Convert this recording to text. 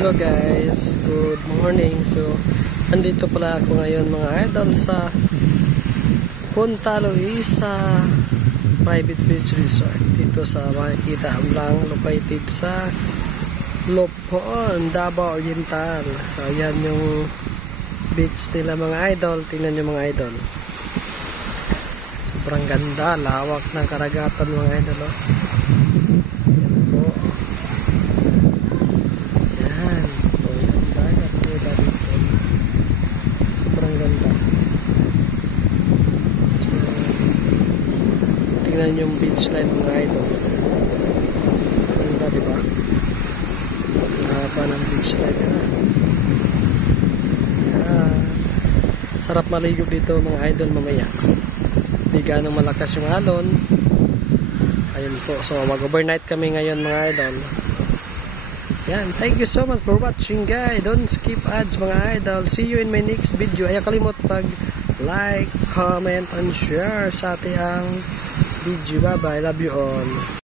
Hello guys, good morning. So, andito pala ako ngayon mga idol sa Punta Luisa Private Beach Resort. Dito sa makikita lang located sa Lopon, Davao Oriental. So, ayan yung beach nila mga idol. Tingnan nyo mga idol. Sobrang ganda, lawak ng karagatan mga idol. Oh. Tingnan yung beach line mga idol. Ganda, diba? Haba ng beach line na. Sarap maligo dito mga idol mamaya. Hindi ganong malakas yung alon. Ayun po. So mag-overnight kami ngayon mga idol. So, yan. Thank you so much for watching guys. Don't skip ads mga idol. See you in my next video. Ayaw kalimot pag like, comment, and share sa ating video. Bye bye. Love you all.